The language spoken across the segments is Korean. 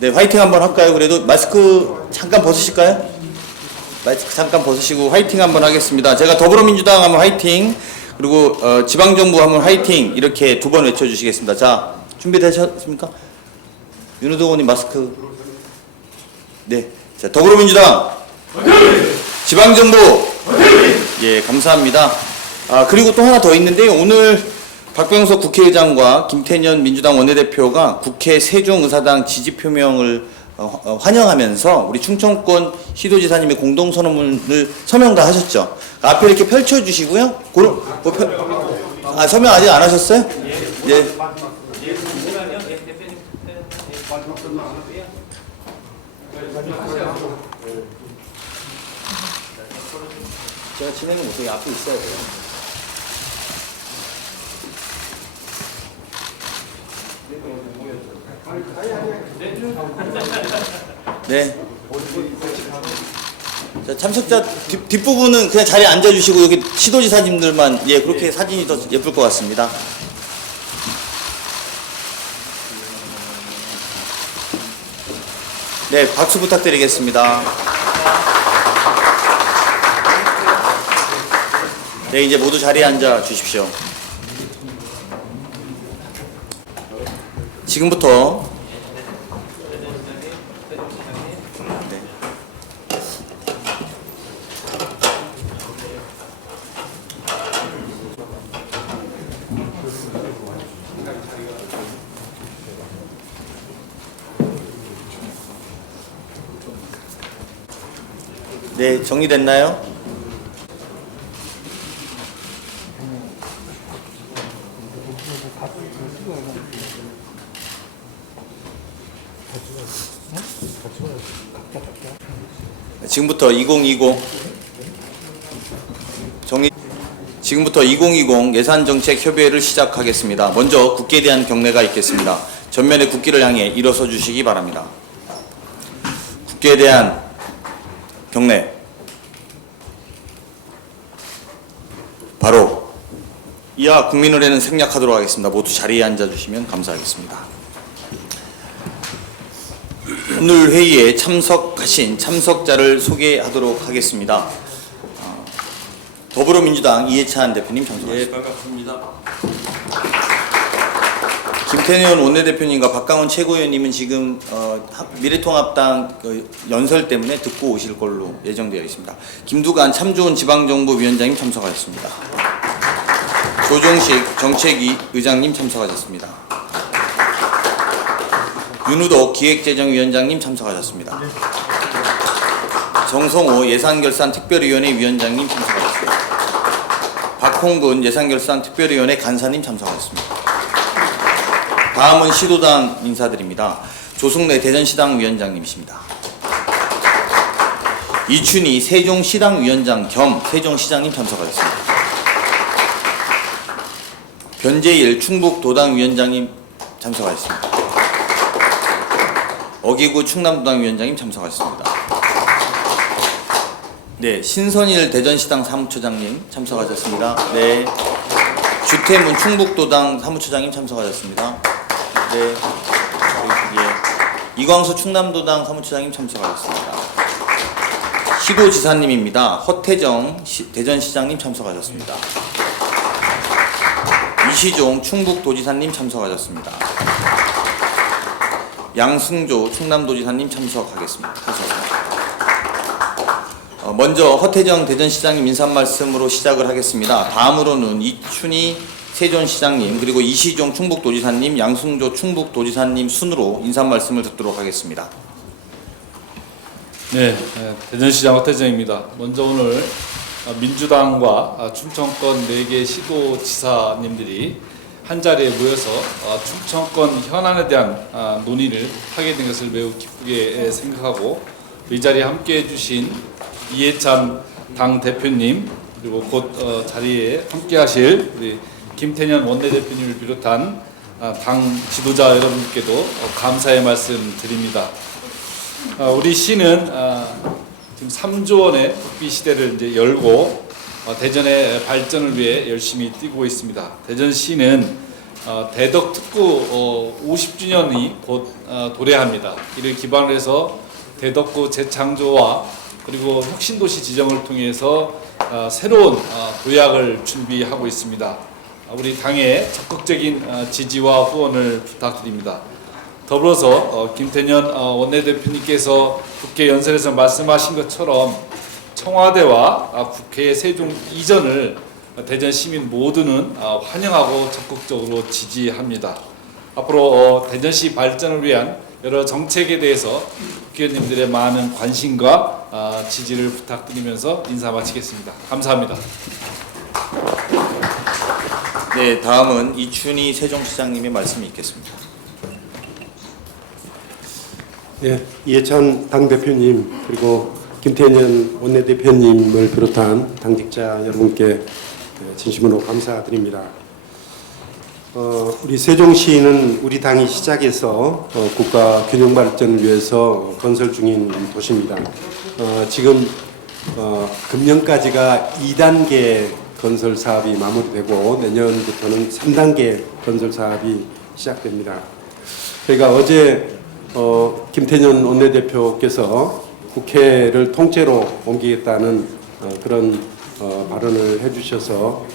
네, 화이팅 한번 할까요? 그래도 마스크 잠깐 벗으실까요? 마스크 잠깐 벗으시고 화이팅 한번 하겠습니다. 제가 더불어민주당 하면 화이팅, 그리고 지방정부 하면 화이팅 이렇게 두 번 외쳐주시겠습니다. 자, 준비되셨습니까? 윤호동 의원님 마스크. 네, 자, 더불어민주당 지방정부. 예, 감사합니다. 그리고 또 하나 더 있는데요. 오늘 박병석 국회의장과 김태년 민주당 원내대표가 국회 세종의사당 지지표명을 환영하면서 우리 충청권 시도지사님의 공동선언문을 서명 다 하셨죠? 앞에 이렇게 펼쳐주시고요. 서명 아직 안 하셨어요? 예. 제가 진행을 못하게 앞에 있어야 돼요. 네. 자, 참석자 뒷부분은 그냥 자리에 앉아주시고 여기 시도지사님들만 예 그렇게 사진이 더 예쁠 것 같습니다. 네, 박수 부탁드리겠습니다. 네, 이제 모두 자리에 앉아 주십시오. 지금부터 네, 정리됐나요? 지금부터 2020 예산정책협의회를 시작하겠습니다. 먼저 국기에 대한 경례가 있겠습니다. 전면에 국기를 향해 일어서 주시기 바랍니다. 국기에 대한 경례. 바로 이하 국민의례는 생략하도록 하겠습니다. 모두 자리에 앉아주시면 감사하겠습니다. 오늘 회의에 참석하신 참석자를 소개하도록 하겠습니다. 더불어민주당 이해찬 대표님 참석하십니다. 네, 반갑습니다. 김태년 원내대표님과 박강원 최고위원님은 지금 미래통합당 연설 때문에 듣고 오실 걸로 예정되어 있습니다. 김두관 참좋은 지방정부위원장님 참석하셨습니다. 조정식 정책위 의장님 참석하셨습니다. 윤우덕 기획재정위원장님 참석하셨습니다. 정성호 예산결산특별위원회 위원장님 참석하셨습니다. 박홍근 예산결산특별위원회 간사님 참석하셨습니다. 다음은 시도당 인사드립니다. 조승래 대전시당 위원장님이십니다. 이춘희 세종시당 위원장 겸 세종시장님 참석하셨습니다. 변재일 충북도당 위원장님 참석하셨습니다. 어기구 충남도당 위원장님 참석하셨습니다. 네, 신선일 대전시당 사무처장님 참석하셨습니다. 네, 주태문 충북도당 사무처장님 참석하셨습니다. 네, 예. 이광수 충남도당 사무처장님 참석하셨습니다. 시도지사님입니다. 허태정 대전시장님 참석하셨습니다. 이시종 충북도지사님 참석하셨습니다. 양승조 충남도지사님 참석하겠습니다. 먼저 허태정 대전시장님 인사말씀으로 시작을 하겠습니다. 다음으로는 이춘희 세전시장님 그리고 이시종 충북도지사님, 양승조 충북도지사님 순으로 인사말씀을 듣도록 하겠습니다. 네, 대전시장 허태정입니다. 먼저 오늘 민주당과 충청권 4개 시도지사님들이 한자리에 모여서 충청권 현안에 대한 논의를 하게 된 것을 매우 기쁘게 생각하고 이 자리에 함께해 주신 이해찬 당 대표님 그리고 곧 자리에 함께하실 우리 김태년 원내대표님을 비롯한 당 지도자 여러분께도 감사의 말씀 드립니다. 우리 시는 지금 3조 원의 국비 시대를 이제 열고 대전의 발전을 위해 열심히 뛰고 있습니다. 대전시는 대덕특구 50주년이 곧 도래합니다. 이를 기반으로 해서 대덕구 재창조와 그리고 혁신도시 지정을 통해서 새로운 도약을 준비하고 있습니다. 우리 당의 적극적인 지지와 후원을 부탁드립니다. 더불어서 김태년 원내대표님께서 국회 연설에서 말씀하신 것처럼 청와대와 국회 세종 이전을 대전 시민 모두는 환영하고 적극적으로 지지합니다. 앞으로 대전시 발전을 위한 여러 정책에 대해서 국회의원님들의 많은 관심과 지지를 부탁드리면서 인사 마치겠습니다. 감사합니다. 네, 다음은 이춘희 세종시장님의 말씀이 있겠습니다. 네, 이해찬 당대표님 그리고 김태년 원내대표님을 비롯한 당직자 여러분께 진심으로 감사드립니다. 우리 세종시는 우리 당이 시작해서 국가 균형 발전을 위해서 건설 중인 도시입니다. 지금 금년까지가 2단계 건설 사업이 마무리되고 내년부터는 3단계 건설 사업이 시작됩니다. 저희가 어제 김태년 원내대표께서 국회를 통째로 옮기겠다는 그런 발언을 해주셔서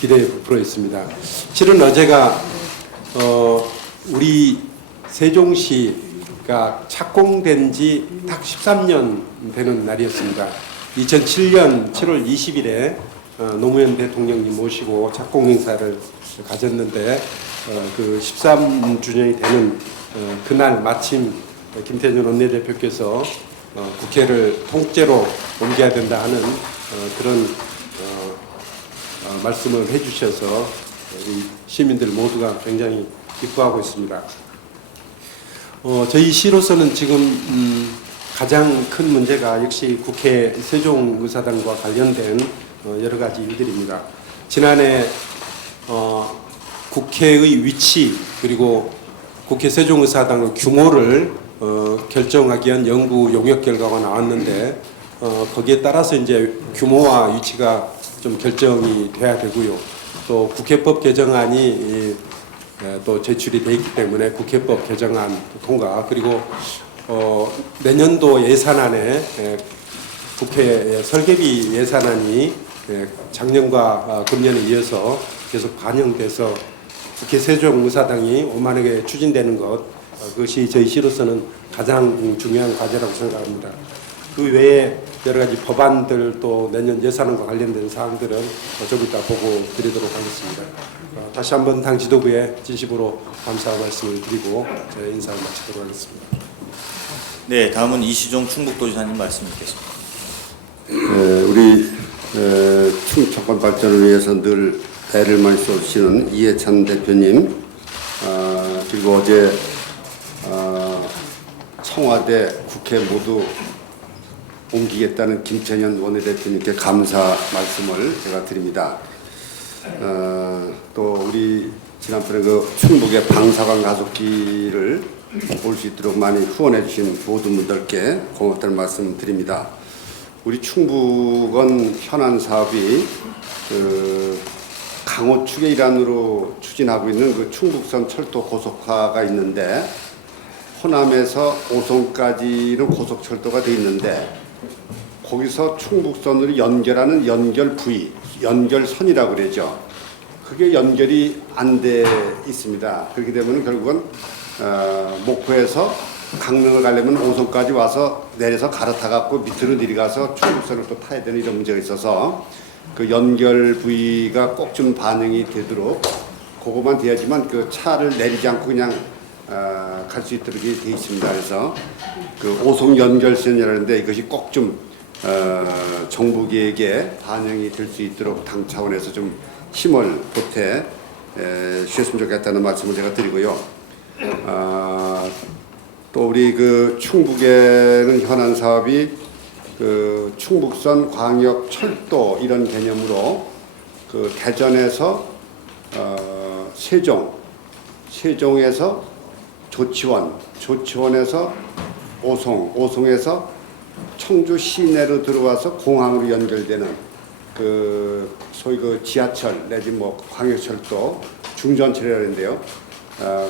기대에 부풀어 있습니다. 실은 어제가 우리 세종시가 착공된 지 딱 13년 되는 날이었습니다. 2007년 7월 20일에 노무현 대통령님 모시고 착공 행사를 가졌는데 그 13주년이 되는 그날 마침 김태년 원내대표께서 국회를 통째로 옮겨야 된다 하는 그런 말씀을 해주셔서 우리 시민들 모두가 굉장히 기뻐하고 있습니다. 저희 시로서는 지금 가장 큰 문제가 역시 국회 세종의사당과 관련된 여러 가지 일들입니다. 지난해 국회의 위치 그리고 국회 세종의사당의 규모를 결정하기 위한 연구 용역 결과가 나왔는데 거기에 따라서 이제 규모와 위치가 좀 결정이 돼야 되고요. 또 국회법 개정안이 또 제출이 돼 있기 때문에 국회법 개정안 통과 그리고 내년도 예산안에 국회 설계비 예산안이 작년과 금년에 이어서 계속 반영돼서 국회 세종의사당이 원만하게 추진되는 것 그것이 저희 시로서는 가장 중요한 과제라고 생각합니다. 그 외에 여러 가지 법안들 또 내년 예산안과 관련된 사항들은 좀 이따 보고 드리도록 하겠습니다. 다시 한번 당 지도부에 진심으로 감사 말씀을 드리고 제 인사를 마치도록 하겠습니다. 네, 다음은 이시종 충북도지사님 말씀 있겠습니다. 우리 충청권 발전을 위해서 늘 애를 많이 쏟으시는 이해찬 대표님 그리고 어제 청와대 국회 모두 옮기겠다는 김태년 원내대표님께 감사 말씀을 제가 드립니다. 또 우리 지난번에 그 충북의 방사관 가속기를 볼 수 있도록 많이 후원해 주신 모든 분들께 고맙다는 말씀 드립니다. 우리 충북은 현안 사업이 그 강호 축의 일환으로 추진하고 있는 그 충북선 철도 고속화가 있는데 호남에서 오송까지는 고속철도가 돼 있는데 거기서 충북선으로 연결하는 연결 부위, 연결선이라고 그러죠. 그게 연결이 안 돼 있습니다. 그렇게 되면 결국은 목포에서 강릉을 가려면 오송까지 와서 내려서 갈아타 갖고 밑으로 내려가서 충북선을 또 타야 되는 이런 문제가 있어서 그 연결 부위가 꼭 좀 반영이 되도록 그거만 돼야지만 그 차를 내리지 않고 그냥 갈 수 있도록 돼 있습니다. 그래서 그 오송 연결선이라는데 이것이 꼭 좀 정부계획에 반영이 될 수 있도록 당 차원에서 좀 힘을 보태 주셨으면 좋겠다는 말씀을 제가 드리고요. 또 우리 그 충북에는 현안 사업이 그 충북선 광역 철도 이런 개념으로 그 대전에서 세종에서 조치원에서 오송에서 청주 시내로 들어와서 공항으로 연결되는 그 소위 그 지하철 내지 뭐 광역철도 중전철이라는데요.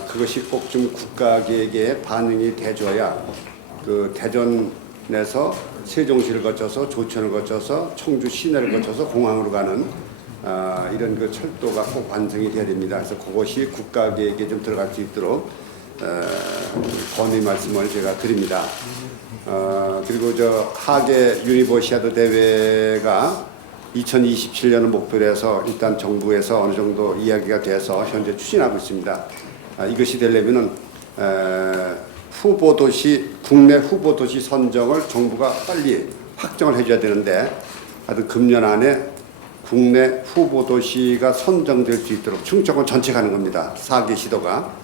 그것이 꼭 좀 국가 계획에 반영이 돼줘야 그 대전에서 세종시를 거쳐서 조천을 거쳐서 청주 시내를 거쳐서 공항으로 가는 이런 그 철도가 꼭 완성이 돼야 됩니다. 그래서 그것이 국가 계획에 좀 들어갈 수 있도록 건의 말씀을 제가 드립니다. 그리고 저 하계 유니버시아드 대회가 2027년을 목표로 해서 일단 정부에서 어느 정도 이야기가 돼서 현재 추진하고 있습니다. 이것이 되려면은 국내 후보도시 선정을 정부가 빨리 확정을 해줘야 되는데 하여튼 금년 안에 국내 후보도시가 선정될 수 있도록 충청권 전체 가는 겁니다. 4개 시도가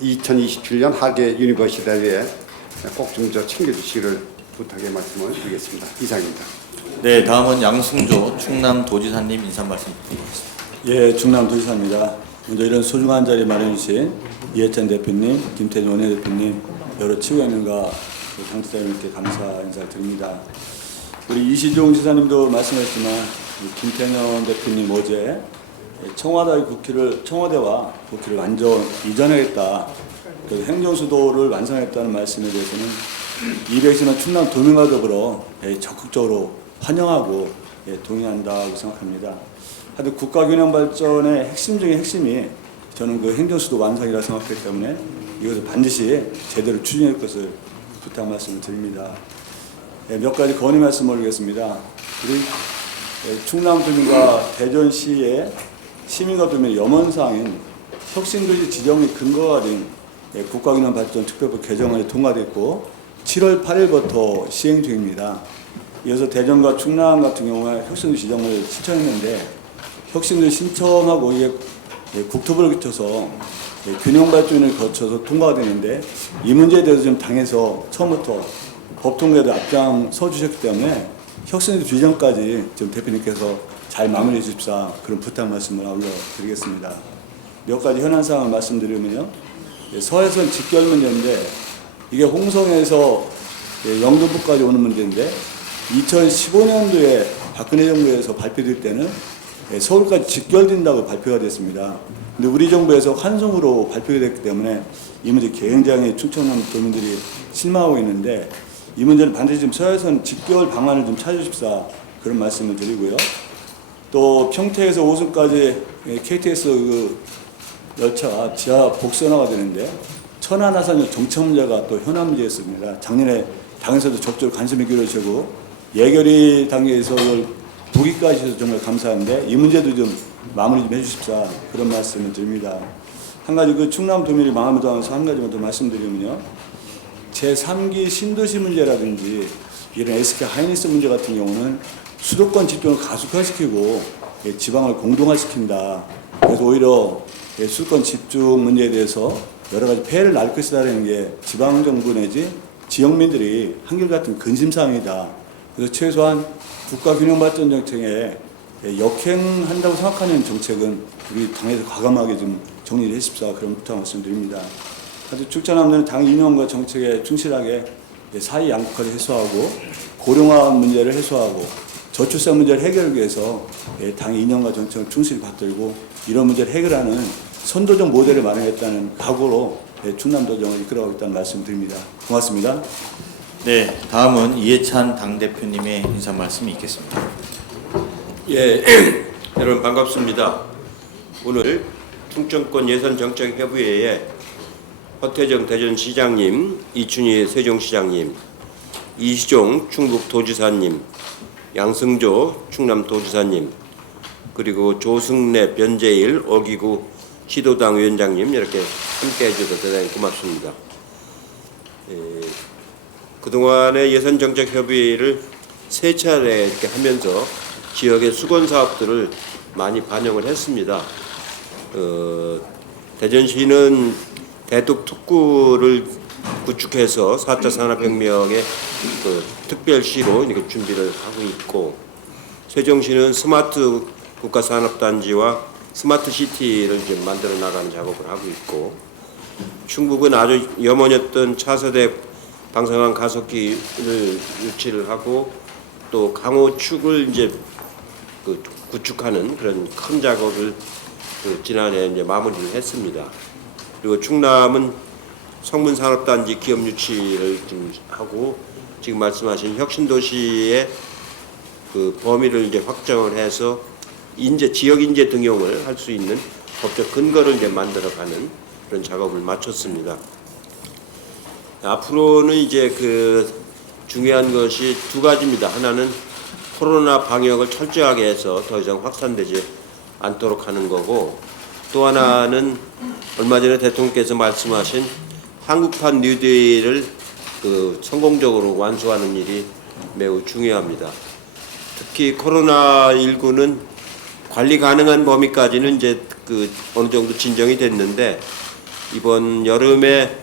2027년 하계 유니버시티 대회에 꼭 좀 챙겨주시기를 부탁의 말씀을 드리겠습니다. 이상입니다. 네, 다음은 양승조 충남도지사님 인사 말씀 드리겠습니다. 예, 충남도지사입니다. 먼저 이런 소중한 자리 마련해 주신 이해찬 대표님, 김태준 원내대표님, 여러 치구위원님과 당직자님께 감사 인사를 드립니다. 우리 이시종 지사님도 말씀하셨지만 김태년 대표님 어제 청와대와 국회를 완전 이전하겠다, 그래서 행정수도를 완성했다는 말씀에 대해서는 220만 충남 도민과 더불어 적극적으로 환영하고 동의한다고 생각합니다. 하여튼 국가균형 발전의 핵심 중에 핵심이 저는 그 행정수도 완성이라 생각하기 때문에 이것을 반드시 제대로 추진할 것을 부탁 말씀을 드립니다. 몇 가지 건의 말씀을 드리겠습니다. 우리 충남도민과 대전시의 시민과 도민의 염원사항인 혁신도시 지정의 근거가 된 국가균형 발전 특별법 개정안이 통과됐고 7월 8일부터 시행 중입니다. 이어서 대전과 충남 같은 경우에 혁신도시 지정을 신청했는데 혁신도시 신청하고 이게 국토부를 거쳐서 균형 발전을 거쳐서 통과가 되는데 이 문제에 대해서 좀 당에서 처음부터 법 통과에도 앞장서 주셨기 때문에 혁신도시 지정까지 좀 대표님께서 잘 마무리해 주십사 그런 부탁 말씀을 올려드리겠습니다. 몇 가지 현안 사항을 말씀드리면요. 서해선 직결 문제인데 이게 홍성에서 영등포까지 오는 문제인데 2015년도에 박근혜 정부에서 발표될 때는 서울까지 직결된다고 발표가 됐습니다. 근데 우리 정부에서 환송으로 발표가 됐기 때문에 이 문제 굉장히 충청남 도민들이 실망하고 있는데 이 문제는 반드시 좀 서해선 직결 방안을 좀 찾으십사 그런 말씀을 드리고요. 또 평택에서 오순까지 KTX 그 열차가 지하 복선화가 되는데 천안하산역 정차 문제가 또 현안 문제였습니다. 작년에 당에서도 적극 관심이 기울여지고 예결위 단계에서 부기까지 해서 정말 감사한데 이 문제도 좀 마무리 좀 해주십사 그런 말씀을 드립니다. 한 가지 그 충남 도민이 마음을 담아서 한 가지만 더 말씀드리면요. 제3기 신도시 문제라든지 이런 SK 하이닉스 문제 같은 경우는 수도권 집중을 가속화시키고 지방을 공동화시킨다. 그래서 오히려 수도권 집중 문제에 대해서 여러 가지 폐해를 낳을 것이라는 게 지방정부 내지 지역민들이 한결같은 근심사항이다. 그래서 최소한 국가균형발전 정책에 역행한다고 생각하는 정책은 우리 당에서 과감하게 좀 정리를 해십사 그런 부탁 말씀드립니다. 하여튼 충청남도는 당 이념과 정책에 충실하게 사회 양극화를 해소하고 고령화 문제를 해소하고 저출산 문제를 해결하기 위해서 당의 이념과 정책을 충실히 받들고 이런 문제를 해결하는 선도적 모델을 마련했다는 각오로 충남도정을 이끌어가겠다는 말씀드립니다. 고맙습니다. 네, 다음은 이해찬 당대표님의 인사 말씀이 있겠습니다. 예, 여러분 반갑습니다. 오늘 충청권 예산정책협의회에 허태정 대전시장님, 이춘희 세종시장님, 이시종 충북도지사님, 양승조 충남도지사님, 그리고 조승래, 변재일, 어기구 시도당 위원장님 이렇게 함께 해주셔서 대단히 고맙습니다. 그동안의 예산정책협의회를 세 차례 이렇게 하면서 지역의 수건 사업들을 많이 반영을 했습니다. 대전시는 대북 특구를 구축해서 4차 산업혁명의 그 특별시로 이렇게 준비를 하고 있고, 세종시는 스마트 국가산업단지와 스마트 시티를 이제 만들어 나가는 작업을 하고 있고, 충북은 아주 염원했던 차세대 방사능 가속기를 유치를 하고 또 강호축을 이제 구축하는 그런 큰 작업을 지난해 이제 마무리를 했습니다. 그리고 충남은 성문산업단지 기업 유치를 좀 하고 지금 말씀하신 혁신도시의 그 범위를 이제 확정을 해서 지역 인재 등용을 할 수 있는 법적 근거를 이제 만들어가는 그런 작업을 마쳤습니다. 앞으로는 이제 그 중요한 것이 두 가지입니다. 하나는 코로나 방역을 철저하게 해서 더 이상 확산되지 않도록 하는 거고, 또 하나는 얼마 전에 대통령께서 말씀하신 한국판 뉴딜을 그 성공적으로 완수하는 일이 매우 중요합니다. 특히 코로나19는 관리 가능한 범위까지는 이제 그 어느 정도 진정이 됐는데, 이번 여름에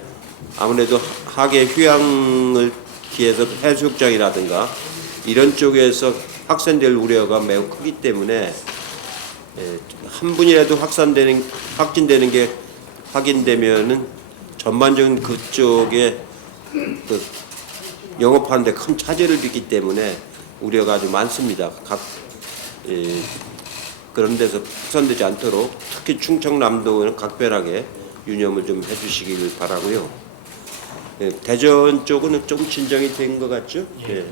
아무래도 하계 휴양을 기해서 해수욕장이라든가 이런 쪽에서 확산될 우려가 매우 크기 때문에 한 분이라도 확진되는 게 확인되면은 전반적인 그쪽에 그 영업하는 데 큰 차질을 빚기 때문에 우려가 아주 많습니다. 그런 데서 확산되지 않도록 특히 충청남도는 각별하게 유념을 좀 해주시길 바라고요. 대전 쪽은 좀 진정이 된 것 같죠? 예.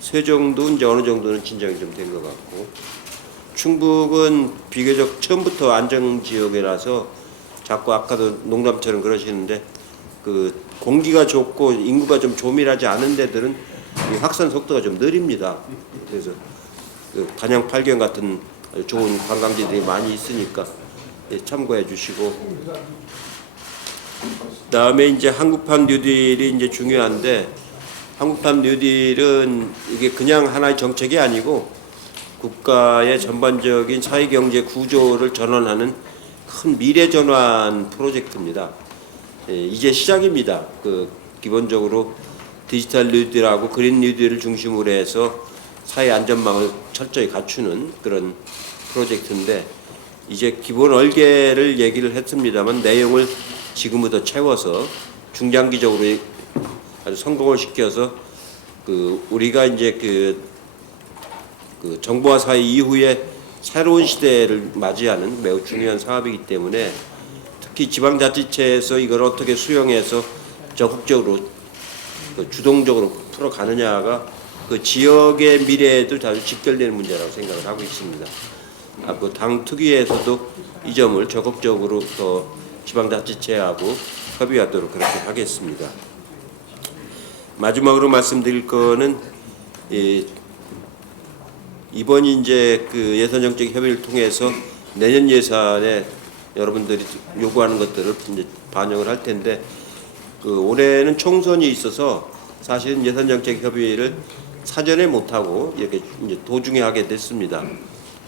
세종도 이제 어느 정도는 진정이 좀 된 것 같고, 충북은 비교적 처음부터 안정 지역이라서 자꾸 아까도 농담처럼 그러시는데 그 공기가 좋고 인구가 좀 조밀하지 않은 데들은 이 확산 속도가 좀 느립니다. 그래서 그 단양 팔경 같은 좋은 관광지들이 많이 있으니까 참고해 주시고, 그다음에 이제 한국판 뉴딜이 이제 중요한데, 한국판 뉴딜은 이게 그냥 하나의 정책이 아니고 국가의 전반적인 사회경제 구조를 전환하는 큰 미래 전환 프로젝트입니다. 이제 시작입니다. 그 기본적으로 디지털 뉴딜하고 그린 뉴딜을 중심으로 해서 사회 안전망을 철저히 갖추는 그런 프로젝트인데, 이제 기본 얼개를 얘기를 했습니다만 내용을 지금부터 채워서 중장기적으로 아주 성공을 시켜서 그 우리가 이제 그 정보화 사회 이후에 새로운 시대를 맞이하는 매우 중요한 사업이기 때문에 특히 지방자치체에서 이걸 어떻게 수용해서 적극적으로 주동적으로 풀어가느냐가 그 지역의 미래에도 아주 직결되는 문제라고 생각을 하고 있습니다. 그 당 특위에서도 이 점을 적극적으로 더 지방자치체하고 협의하도록 그렇게 하겠습니다. 마지막으로 말씀드릴 거는 이번이 이제 그 예산정책 협의를 통해서 내년 예산에 여러분들이 요구하는 것들을 이제 반영을 할 텐데, 그 올해는 총선이 있어서 사실은 예산정책 협의를 사전에 못 하고 이렇게 이제 도중에 하게 됐습니다.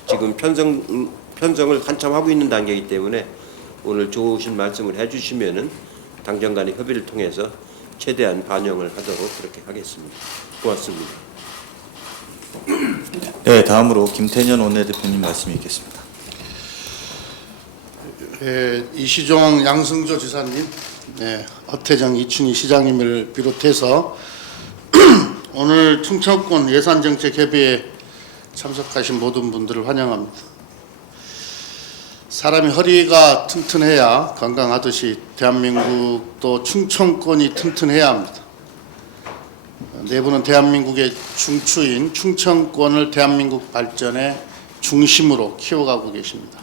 지금 편성을 한참 하고 있는 단계이기 때문에 오늘 좋으신 말씀을 해주시면은 당정 간의 협의를 통해서 최대한 반영을 하도록 그렇게 하겠습니다. 고맙습니다. 네, 다음으로 김태년 원내대표님 말씀이 있겠습니다. 이시종 양승조 지사님, 허태정 이춘희 시장님을 비롯해서 오늘 충청권 예산정책협의회에 참석하신 모든 분들을 환영합니다. 사람이 허리가 튼튼해야 건강하듯이 대한민국도 충청권이 튼튼해야 합니다. 내부는 대한민국의 중추인 충청권을 대한민국 발전의 중심으로 키워가고 계십니다.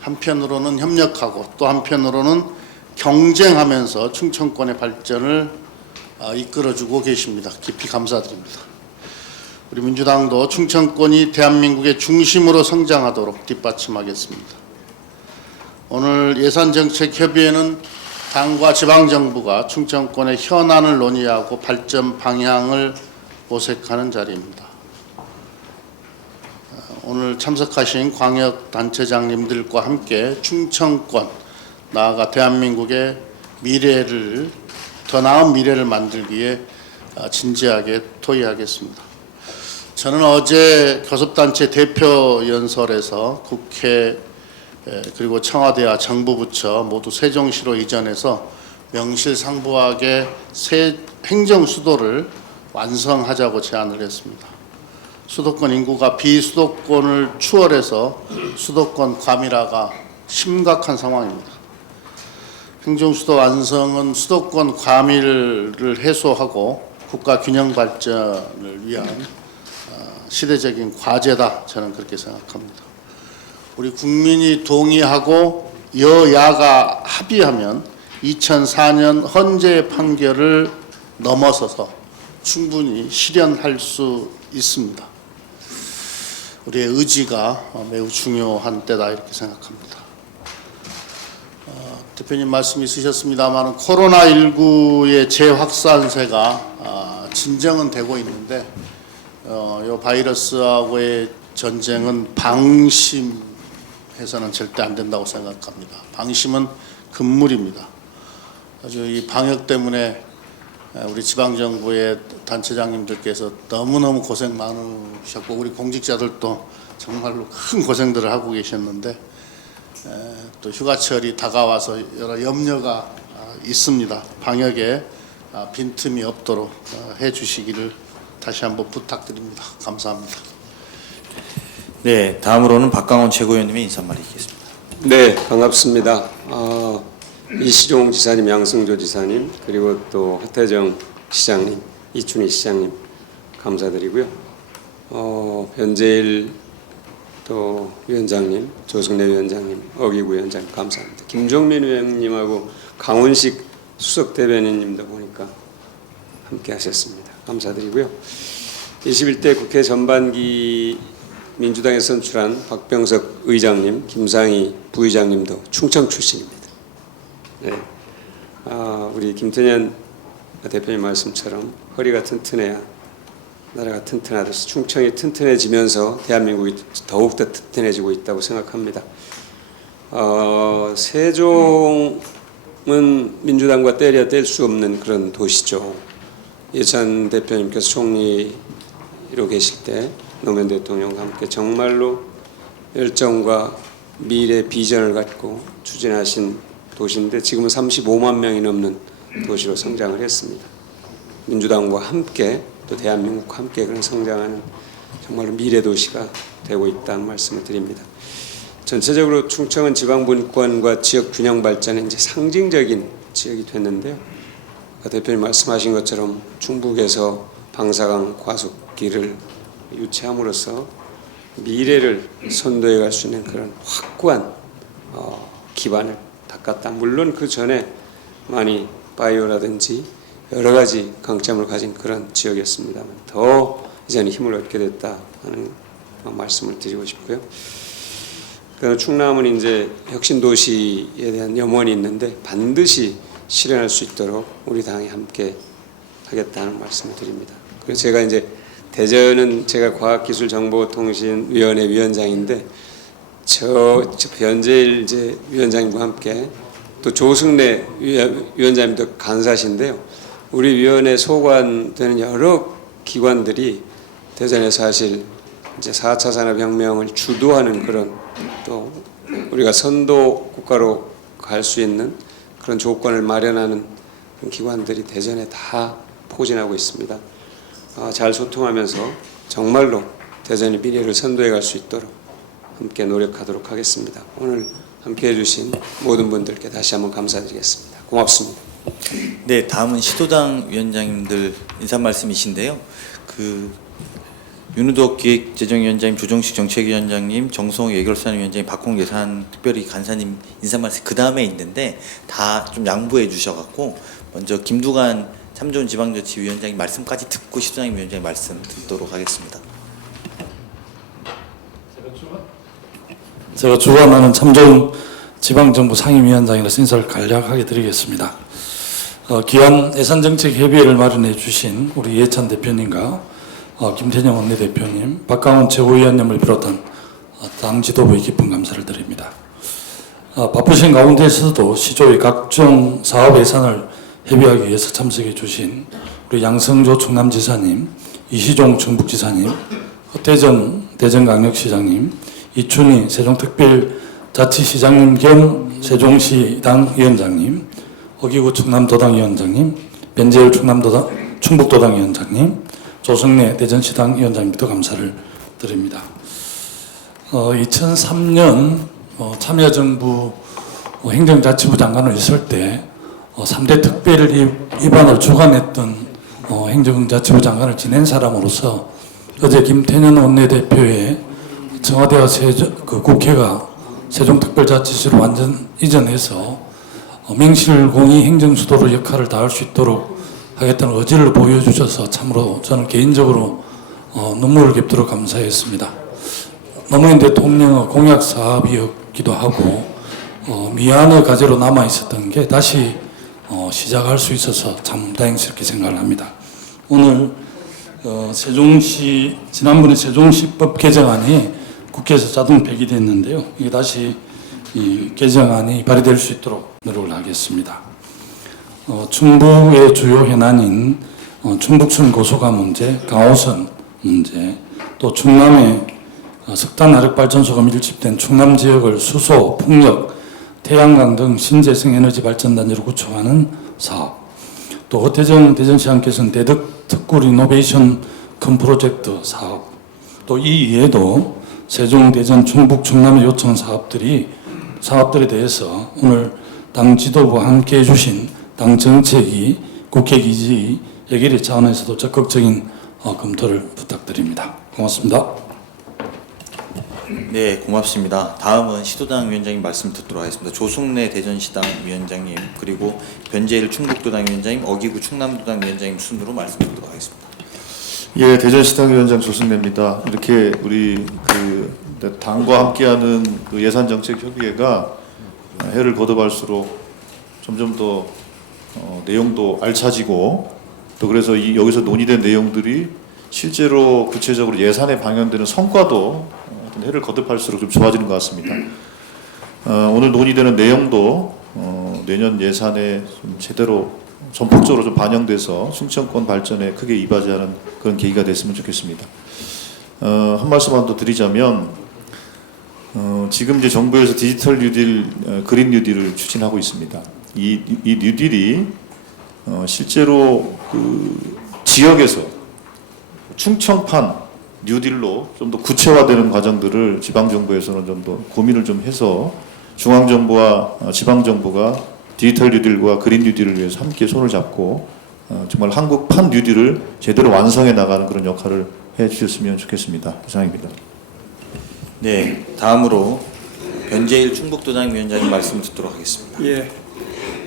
한편으로는 협력하고 또 한편으로는 경쟁하면서 충청권의 발전을 이끌어주고 계십니다. 깊이 감사드립니다. 우리 민주당도 충청권이 대한민국의 중심으로 성장하도록 뒷받침하겠습니다. 오늘 예산정책협의회는 당과 지방정부가 충청권의 현안을 논의하고 발전 방향을 모색하는 자리입니다. 오늘 참석하신 광역단체장님들과 함께 충청권, 나아가 대한민국의 미래를, 더 나은 미래를 만들기 위해 진지하게 토의하겠습니다. 저는 어제 교섭단체 대표연설에서 국회 그리고 청와대와 정부 부처 모두 세종시로 이전해서 명실상부하게 새 행정 수도를 완성하자고 제안을 했습니다. 수도권 인구가 비수도권을 추월해서 수도권 과밀화가 심각한 상황입니다. 행정수도 완성은 수도권 과밀을 해소하고 국가 균형 발전을 위한 시대적인 과제다, 저는 그렇게 생각합니다. 우리 국민이 동의하고 여야가 합의하면 2004년 헌재 판결을 넘어서서 충분히 실현할 수 있습니다. 우리의 의지가 매우 중요한 때다, 이렇게 생각합니다. 대표님 말씀 있으셨습니다만 코로나19의 재확산세가 진정은 되고 있는데 이 바이러스하고의 전쟁은 방심해서는 절대 안 된다고 생각합니다. 방심은 금물입니다. 아주 이 방역 때문에 우리 지방정부의 단체장님들께서 너무너무 고생 많으셨고 우리 공직자들도 정말로 큰 고생들을 하고 계셨는데 또 휴가철이 다가와서 여러 염려가 있습니다. 방역에 빈틈이 없도록 해주시기를 다시 한번 부탁드립니다. 감사합니다. 네, 다음으로는 박강원 최고위원님의 인사말이 있겠습니다. 네, 반갑습니다. 이시종 지사님, 양승조 지사님, 그리고 또 하태정 시장님, 이춘희 시장님 감사드리고요. 변재일 또 위원장님, 조승래 위원장님, 어기구 위원장님 감사합니다. 김종민 위원님하고 강훈식 수석 대변인님도 보니까 함께 하셨습니다. 감사드리고요. 21대 국회 전반기 민주당에 선출한 박병석 의장님, 김상희 부의장님도 충청 출신입니다. 네, 우리 김태년 대표님 말씀처럼 허리가 튼튼해야 나라가 튼튼하듯이 충청이 튼튼해지면서 대한민국이 더욱더 튼튼해지고 있다고 생각합니다. 세종은 민주당과 떼려야 뗄 수 없는 그런 도시죠. 예찬 대표님께서 총리로 계실 때 노무현 대통령과 함께 정말로 열정과 미래 비전을 갖고 추진하신 도시인데 지금은 35만 명이 넘는 도시로 성장을 했습니다. 민주당과 함께 또 대한민국과 함께 그런 성장하는 정말로 미래 도시가 되고 있다는 말씀을 드립니다. 전체적으로 충청은 지방 분권과 지역 균형 발전의 이제 상징적인 지역이 됐는데요. 대표님 말씀하신 것처럼 충북에서 방사강 과속기를 유치함으로써 미래를 선도해 갈 수 있는 그런 확고한 기반을 닦았다. 물론 그 전에 많이 바이오라든지 여러 가지 강점을 가진 그런 지역이었습니다만 더 이제는 힘을 얻게 됐다 하는 말씀을 드리고 싶고요. 충남은 이제 혁신 도시에 대한 염원이 있는데 반드시 실현할 수 있도록 우리 당이 함께 하겠다는 말씀을 드립니다. 그래서 제가 이제 대전은 제가 과학기술정보통신위원회 위원장인데 저 변재일 이제 위원장님과 함께 또 조승래 위원장님도 간사신데요. 우리 위원회 소관되는 여러 기관들이 대전에 사실 이제 4차 산업혁명을 주도하는 그런 또 우리가 선도 국가로 갈 수 있는 그런 조건을 마련하는 기관들이 대전에 다 포진하고 있습니다. 잘 소통하면서 정말로 대전의 미래를 선도해 갈 수 있도록 함께 노력하도록 하겠습니다. 오늘 함께해 주신 모든 분들께 다시 한번 감사드리겠습니다. 고맙습니다. 네, 다음은 시도당 위원장님들 인사 말씀이신데요. 윤우덕 기획재정위원장님, 조정식 정책위원장님, 정성호 예결산위원장님, 박홍 예산특별히 간사님 인사 말씀 그 다음에 있는데 다 좀 양보해 주셔갖고 먼저 김두관 참좋은 지방자치위원장님 말씀까지 듣고 시도당 위원장님 말씀 듣도록 하겠습니다. 제가 주관하는 참좋은 지방정부 상임위원장이라서 인사를 간략하게 드리겠습니다. 기한 예산정책협의회를 마련해 주신 우리 예찬 대표님과 김태년 원내대표님, 박강원 최고위원님을 비롯한 당 지도부의 깊은 감사를 드립니다. 바쁘신 가운데서도 시조의 각종 사업 예산을 협의하기 위해서 참석해 주신 우리 양성조 충남지사님, 이시종 충북지사님, 허태정 대전광역시장님, 이춘희 세종특별자치시장님 겸 세종시당 위원장님, 어기구 충남도당 위원장님, 변재일 충북도당 위원장님, 조성래 대전시당 위원장님부터 감사를 드립니다. 2003년 참여정부 행정자치부 장관을 있을 때 3대 특별 입안을 주관했던 행정자치부 장관을 지낸 사람으로서 어제 김태년 원내대표의 청와대와 국회가 세종특별자치시로 완전 이전해서 맹실공히 행정수도로 역할을 다할 수 있도록 하겠다는 의지를 보여주셔서 참으로 저는 개인적으로 눈물을 깁도록 감사했습니다. 노무현 대통령의 공약 사업이었기도 하고 미안의 과제로 남아 있었던 게 다시 시작할 수 있어서 참 다행스럽게 생각을 합니다. 오늘 지난번에 세종시법 개정안이 국회에서 자동 폐기됐는데요. 이게 다시 이 개정안이 발의될 수 있도록 노력을 하겠습니다. 충북의 주요 해난인 충북순 고소가 문제, 강호선 문제, 또 충남의 석탄 화력발전소가 밀집된 충남 지역을 수소, 풍력, 태양광 등 신재생 에너지 발전단지로 구축하는 사업, 또 허태정 대전시장께서는 대덕 특구 리노베이션 큰 프로젝트 사업, 또 이 이외에도 세종, 대전, 충북, 충남의 요청 사업들에 대해서 오늘 당 지도부와 함께 해주신 당 정책이 국회 기지 예결위 차원에서도 적극적인 검토를 부탁드립니다. 고맙습니다. 네, 고맙습니다. 다음은 시도당 위원장님 말씀 듣도록 하겠습니다. 조승래 대전시당 위원장님, 그리고 변재일 충북도당 위원장님, 어기구 충남도당 위원장님 순으로 말씀 듣도록 하겠습니다. 예, 대전시당 위원장 조승래입니다. 이렇게 우리 당과 함께하는 예산정책협의회가 해를 거듭할수록 점점 더 내용도 알차지고, 또 그래서 여기서 논의된 내용들이 실제로 구체적으로 예산에 반영되는 성과도 해를 거듭할수록 좀 좋아지는 것 같습니다. 오늘 논의되는 내용도 내년 예산에 좀 제대로 전폭적으로 좀 반영돼서 충청권 발전에 크게 이바지하는 그런 계기가 됐으면 좋겠습니다. 한 말씀만 더 드리자면, 지금 이제 정부에서 디지털 뉴딜, 그린 뉴딜을 추진하고 있습니다. 이 뉴딜이 실제로 그 지역에서 충청판 뉴딜로 좀 더 구체화되는 과정들을 지방정부에서는 좀 더 고민을 좀 해서 중앙정부와 지방정부가 디지털 뉴딜과 그린 뉴딜을 위해서 함께 손을 잡고 정말 한국판 뉴딜을 제대로 완성해 나가는 그런 역할을 해 주셨으면 좋겠습니다. 이상입니다. 네, 다음으로 변재일 충북도당 위원장님 말씀 듣도록 하겠습니다. 예,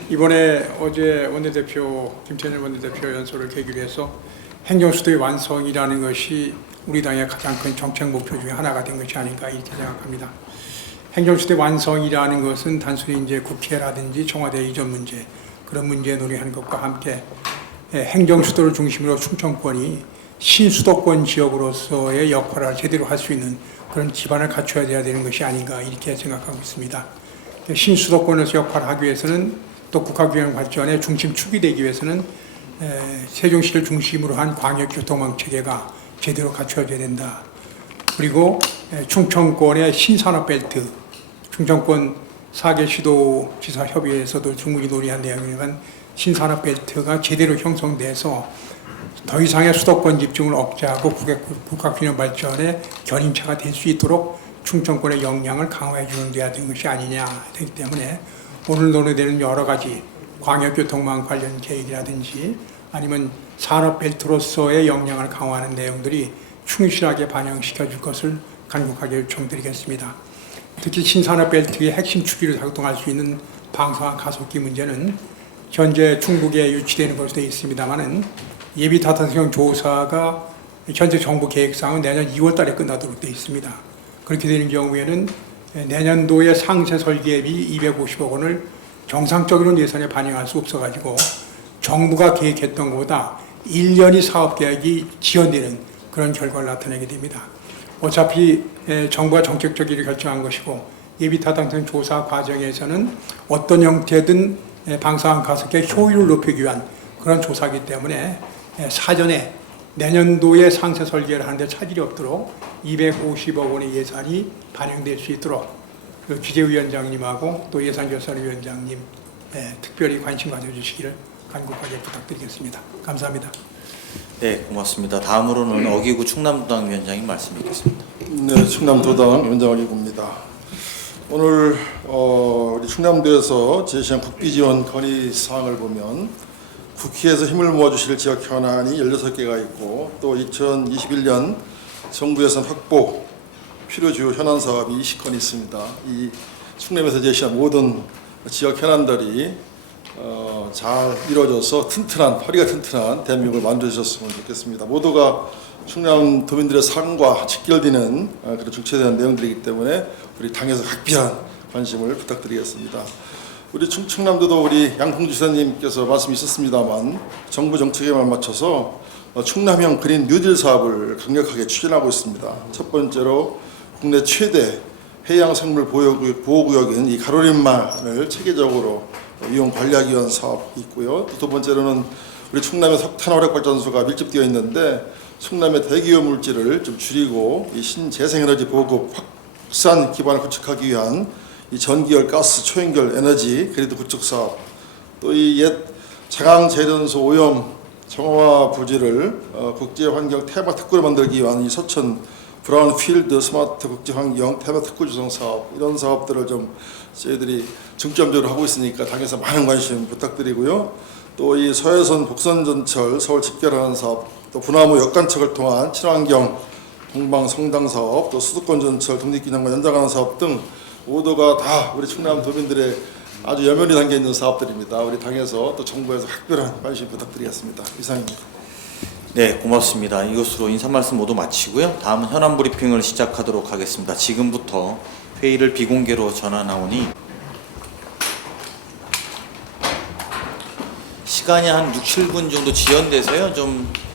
이번에 어제 원내대표 김태년 원내대표 연설을 계기로 해서 행정수도의 완성이라는 것이 우리 당의 가장 큰 정책 목표 중에 하나가 된 것이 아닌가 이렇게 생각합니다. 행정수도의 완성이라는 것은 단순히 이제 국회라든지 청와대 이전 문제, 그런 문제에 논의하는 것과 함께 행정수도를 중심으로 충청권이 신수도권 지역으로서의 역할을 제대로 할 수 있는 그런 기반을 갖춰야 되는 것이 아닌가 이렇게 생각하고 있습니다. 신수도권에서 역할을 하기 위해서는, 또 국가균형 발전의 중심축이 되기 위해서는 세종시를 중심으로 한 광역교통망 체계가 제대로 갖춰져야 된다. 그리고 충청권의 신산업벨트, 충청권 4개 시도지사 협의회에서도 충분히 논의한 내용이지만 신산업벨트가 제대로 형성돼서 더 이상의 수도권 집중을 억제하고 국가균형 발전의 견인차가 될 수 있도록 충청권의 역량을 강화해 주는 데야 된 것이 아니냐 되기 때문에 오늘 논의되는 여러 가지 광역교통망 관련 계획이라든지 아니면 산업벨트로서의 역량을 강화하는 내용들이 충실하게 반영시켜 줄 것을 간곡하게 요청드리겠습니다. 특히 신산업벨트의 핵심 축기를 작동할 수 있는 방사선 가속기 문제는 현재 충북에 유치되는 것으로 되어 있습니다만은 예비 타당성 조사가 현재 정부 계획상은 내년 2월 달에 끝나도록 되어 있습니다. 그렇게 되는 경우에는 내년도의 상세 설계비 250억 원을 정상적인 예산에 반영할 수 없어가지고 정부가 계획했던 것보다 1년이 사업 계획이 지연되는 그런 결과를 나타내게 됩니다. 어차피 정부가 정책적으로 결정한 것이고 예비 타당성 조사 과정에서는 어떤 형태든 방사선 가속기의 효율을 높이기 위한 그런 조사이기 때문에 사전에 내년도에 상세 설계를 하는데 차질이 없도록 250억 원의 예산이 반영될 수 있도록 기재위원장님하고 또 네, 고맙습니다. 다음으로는 어기구 충남도당 위원장님 말씀 있겠습니다. 네, 충남도당 위원장 어기구입니다. 오늘 우리 충남도에서 제시한 국비지원 건의 사항을 보면 국회에서 힘을 모아주실 지역 현안이 16개가 있고 또 2021년 정부 예산 확보 필요 주요 현안 사업이 20건이 있습니다. 이 충남에서 제시한 모든 지역 현안들이 잘 이루어져서 허리가 튼튼한 대한민국을 만들어주셨으면 좋겠습니다. 모두가 충남 도민들의 삶과 직결되는 그런 정책에 대한 내용들이기 때문에 우리 당에서 각별한 관심을 부탁드리겠습니다. 우리 충남도도 우리 양풍 지사님께서 말씀이 있었습니다만 정부 정책에만 맞춰서 충남형 그린 뉴딜 사업을 강력하게 추진하고 있습니다. 첫 번째로 국내 최대 해양 생물 보호구역인 이 가로림만을 체계적으로 이용 관리하기 위한 사업이 있고요. 두 번째로는 우리 충남의 석탄 화력 발전소가 밀집되어 있는데 충남의 대기오 물질을 좀 줄이고 이 신재생에너지 보급 확산 기반을 구축하기 위한 이 전기열, 가스, 초연결, 에너지 그리드 구축 사업, 또 이 옛 자강 재련소 오염 정화 부지를 국제 환경 테마 특구로 만들기 위한 이 서천 브라운필드 스마트 국제 환경 테마 특구 조성 사업, 이런 사업들을 좀 저희들이 중점적으로 하고 있으니까 당에서 많은 관심 부탁드리고요. 또 이 서해선 복선전철 서울 직결하는 사업, 또 분화무 역간척을 통한 친환경 동방 성당 사업, 또 수도권 전철 독립기념관 연장하는 사업 등 모두가 다 우리 충남 도민들의 아주 염연이 담겨 있는 사업들입니다. 우리 당에서 또 정부에서 각별한 관심 부탁드리겠습니다. 이상입니다. 네, 고맙습니다. 이것으로 인사 말씀 모두 마치고요. 다음은 현안 브리핑을 시작하도록 하겠습니다. 지금부터 회의를 비공개로 전환하오니 시간이 한 6, 7분 정도 지연돼서요. 좀